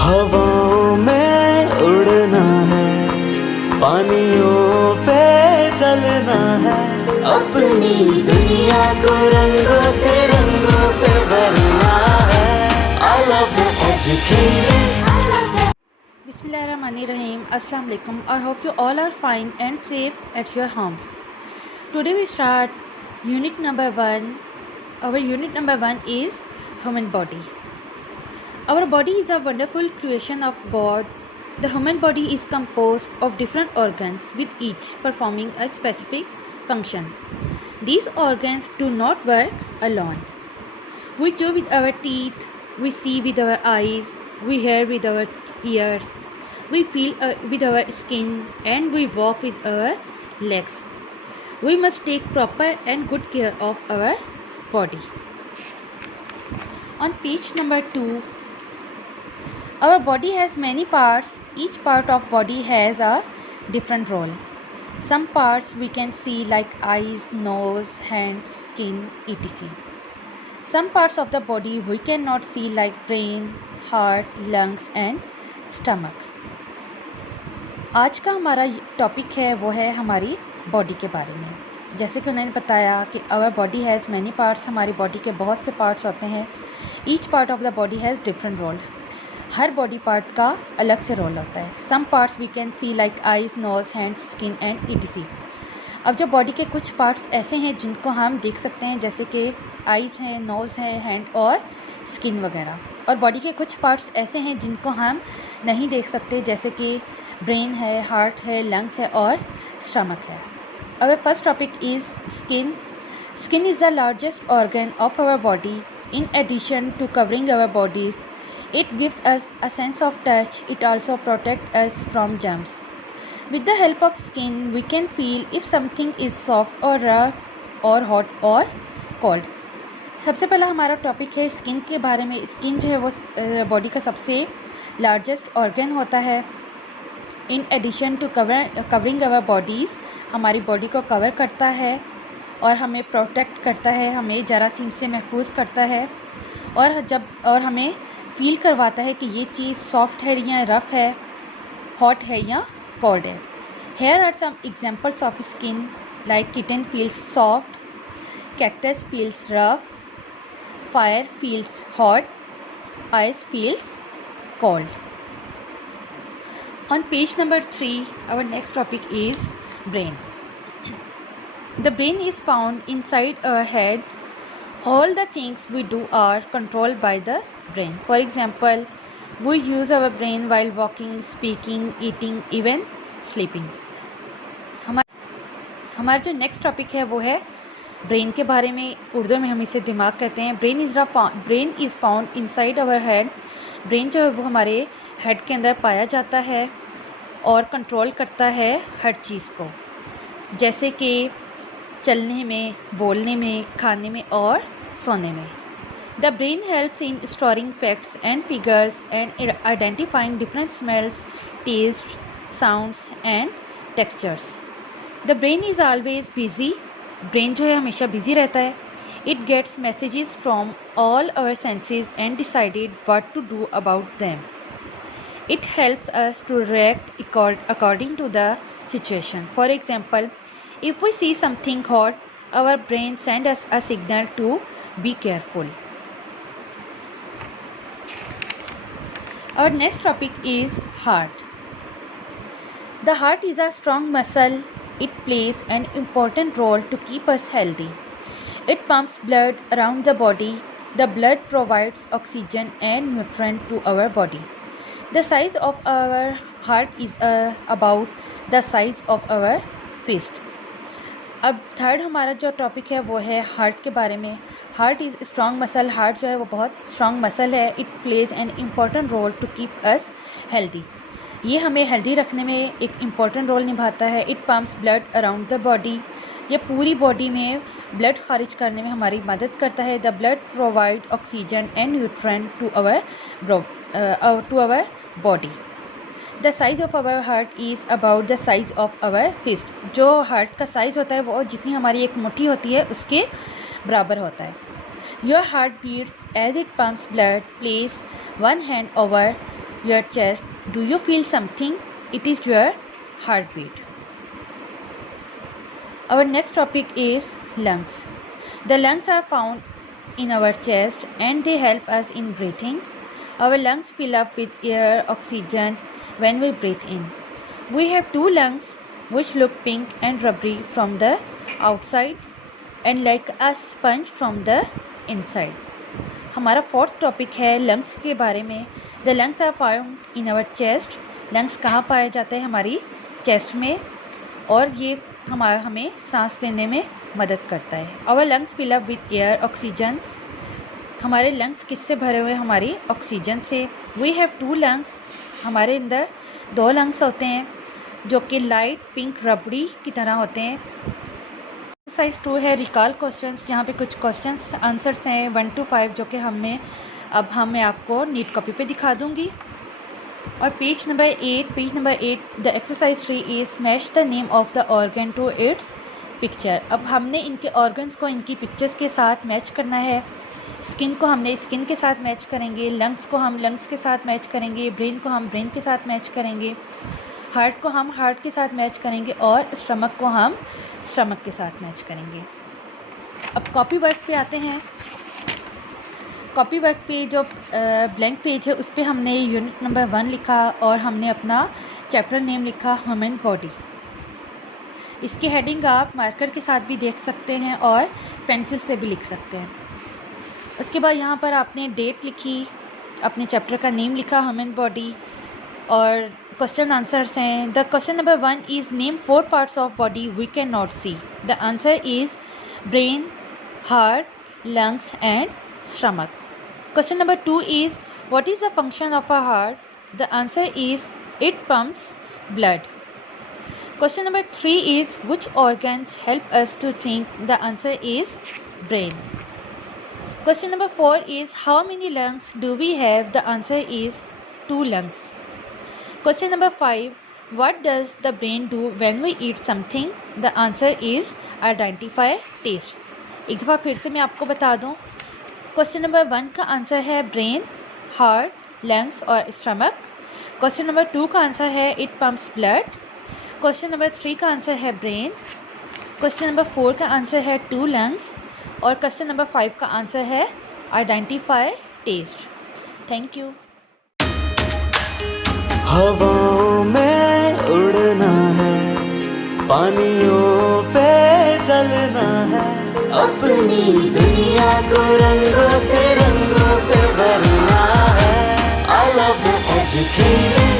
हवाओं में उड़ना है, पानियों पे चलना है, अपनी दुनिया को रंगों से भरना है। I love the education. Bismillahirrahmanirrahim. Assalamu alaikum. I hope you all are fine and safe at your homes. Today we start unit number 1. Our unit number 1 is human body. Our body is a wonderful creation of God. The human body is composed of different organs with each performing a specific function. These organs do not work alone. We chew with our teeth, we see with our eyes, we hear with our ears, we feel with our skin, and we walk with our legs. We must take proper and good care of our body. On page number 2, our body has many parts. Each part of body has a different role. Some parts we can see like eyes, nose, hands, skin, etc. Some parts of the body we cannot see like brain, heart, lungs and stomach. आज का हमारा topic है वो है हमारी body के बारे में। जैसे कि उन्होंने बताया कि our body has many parts, हमारी बॉडी के बहुत से पार्ट्स होते हैं। Each part of the body has different role. हर बॉडी पार्ट का अलग से रोल होता है। Some parts we can see like eyes, nose, hands, skin and etc. अब जो बॉडी के कुछ पार्ट्स ऐसे हैं जिनको हम देख सकते हैं, जैसे कि आइज़ हैं, नोज़ है, हैंड और स्किन वगैरह। और बॉडी के कुछ पार्ट्स ऐसे हैं जिनको हम नहीं देख सकते, जैसे कि ब्रेन है, हार्ट है, लंग्स है और स्टमक है। Our first topic is skin. Skin is the largest organ of our body. In addition to covering our bodies, it gives us a sense of touch. It also protects us from germs. With the help of skin, we can feel if something is soft or rough or hot or cold. सबसे पहला हमारा topic है skin के बारे में। Skin जो है वो बॉडी का सबसे लार्जेस्ट ऑर्गन होता है। In addition to covering our bodies, हमारी बॉडी को कवर करता है और हमें प्रोटेक्ट करता है, हमें जरासीम से महफूज करता है और हमें फील करवाता है कि ये चीज़ सॉफ्ट है या रफ़ है, हॉट है या कोल्ड है। Here are some examples of skin like kitten feels soft, cactus feels rough, fire feels hot, ice feels cold. On page number 3, our next topic is brain. The brain is found inside our head. All the things we do are controlled by the brain. For example, we use our brain while walking, speaking, eating, even sleeping. हमारा जो next topic है वो है brain के बारे में। उर्दू में हम इसे दिमाग कहते हैं। Brain is found inside our head. Brain जो है वो हमारे हेड के अंदर पाया जाता है और कंट्रोल करता है हर चीज़ को, जैसे कि चलने में, बोलने में, खाने में और सोने में। The brain helps in storing facts and figures and identifying different smells, taste, sounds and textures. The brain is always busy. Brain जो है हमेशा बिजी रहता है। It gets messages from all our senses and decided what to do about them. It helps us to react according to the situation. For example, if we see something hot, our brain sends us a signal to be careful. Our next topic is heart. The heart is a strong muscle. It plays an important role to keep us healthy. It pumps blood around the body. The blood provides oxygen and nutrient to our body. The size of our heart is about the size of our fist. अब third हमारा जो topic है वो है heart के बारे में। Heart is strong muscle. Heart जो है वो बहुत स्ट्रॉन्ग मसल है। It plays an important role to keep us healthy. ये हमें हेल्दी रखने में एक इम्पॉर्टेंट रोल निभाता है। It pumps blood around the body. ये पूरी बॉडी में ब्लड खारिज करने में हमारी मदद करता है। The blood provide oxygen and nutrient to our body. The size of our heart is about the size of our fist. जो हार्ट का साइज़ होता है वो जितनी हमारी एक मुट्ठी होती है उसके बराबर होता है. Your heart beats as it pumps blood. Place one hand over your chest, do you feel something? It is your heartbeat. Our next topic is lungs. The lungs are found in our chest and they help us in breathing. Our lungs fill up with air, oxygen when we breathe in. We have two lungs which look pink and rubbery from the outside and like a sponge from the inside. हमारा fourth topic है lungs के बारे में. The lungs are found in our chest. Lungs कहाँ पाया जाता है? हमारी चेस्ट में, और ये हमें सांस लेने में मदद करता है. Our lungs fill up with air, oxygen. हमारे लंग्स किससे भरे हुए? हमारी ऑक्सीजन से. We have two lungs. हमारे अंदर दो लंग्स होते हैं जो कि लाइट पिंक रबड़ी की तरह होते हैं. एक्सरसाइज 2 है रिकॉल क्वेश्चंस. यहाँ पे कुछ क्वेश्चंस आंसर्स हैं 1 to 5 जो कि मैं आपको नीट कॉपी पे दिखा दूँगी. और page number 8 the exercise 3 is match the name of the organ to its picture. अब हमने इनके ऑर्गन्स को इनकी पिक्चर्स के साथ मैच करना है. स्किन को हमने स्किन के साथ मैच करेंगे, लंग्स को हम लंग्स के साथ मैच करेंगे, ब्रेन को हम ब्रेन के साथ मैच करेंगे, हार्ट को हम हार्ट के साथ मैच करेंगे और स्टमक को हम स्टमक के साथ मैच करेंगे. अब कॉपी वर्क पे आते हैं. कॉपी वर्क पे जो ब्लैंक पेज है उस पे हमने यूनिट नंबर 1 लिखा और हमने अपना चैप्टर नेम लिखा ह्यूमन बॉडी. इसकी हेडिंग आप मार्कर के साथ भी देख सकते हैं और पेंसिल से भी लिख सकते हैं. उसके बाद यहाँ पर आपने डेट लिखी, अपने चैप्टर का नेम लिखा ह्यूमन बॉडी, और क्वेश्चन आंसर्स हैं. The question number 1 is name 4 parts of body we can not see. The answer is brain, heart, lungs and stomach. Question number 2 is what is the function of a heart. The answer is it pumps blood. Question number 3 is which organs help us to think. The answer is brain. Question number 4 is how many lungs do we have. The answer is 2 lungs. Question number 5 what does the brain do when we eat something. The answer is identify taste. एक दफ़ा फिर से मैं आपको बता दूँ. Question number 1 का answer है ब्रेन, हार्ट, लंग्स और स्टमक. Question number 2 का आंसर है it pumps blood. Question number 3 का आंसर है ब्रेन. क्वेश्चन नंबर 4 का आंसर है 2 लंग्स और क्वेश्चन नंबर 5 का आंसर है आइडेंटिफाई टेस्ट. Thank you. हवाओं में उड़ना है, पानियों पे चलना है, अपनी दुनिया को रंगों से भरना है. I love the educators.